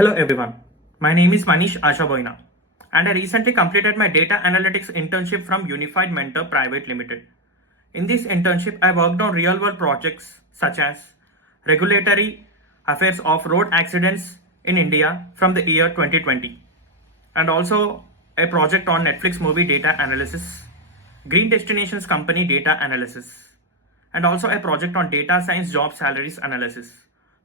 Hello everyone, my name is Manish Ashaboina and I recently completed my data analytics internship from UnifiedMentor Private Limited. In this internship, I worked on real world projects such as regulatory affairs of road accidents in India from the year 2020 and also a project on Netflix movie data analysis, Green Destinations Company data analysis, and also a project on data science job salaries analysis.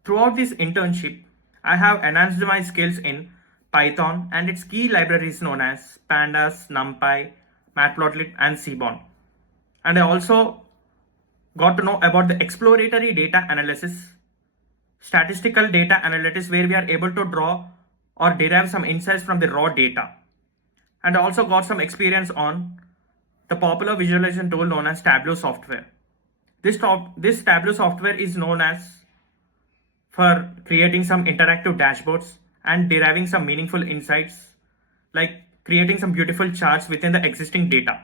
Throughout this internship, I have enhanced my skills in Python and its key libraries known as Pandas, NumPy, Matplotlib, and Seaborn. And I also got to know about the exploratory data analysis, statistical data analytics, where we are able to draw or derive some insights from the raw data. And I also got some experience on the popular visualization tool known as Tableau software. This Tableau software is known as for creating some interactive dashboards and deriving some meaningful insights, like creating some beautiful charts within the existing data.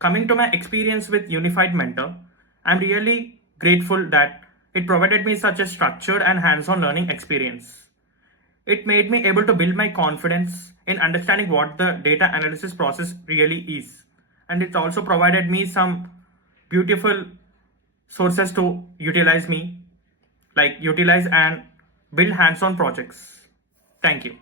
Coming to my experience with UnifiedMentor, I'm really grateful that it provided me such a structured and hands-on learning experience. It made me able to build my confidence in understanding what the data analysis process really is. And it also provided me some beautiful sources to utilize and build hands-on projects. Thank you.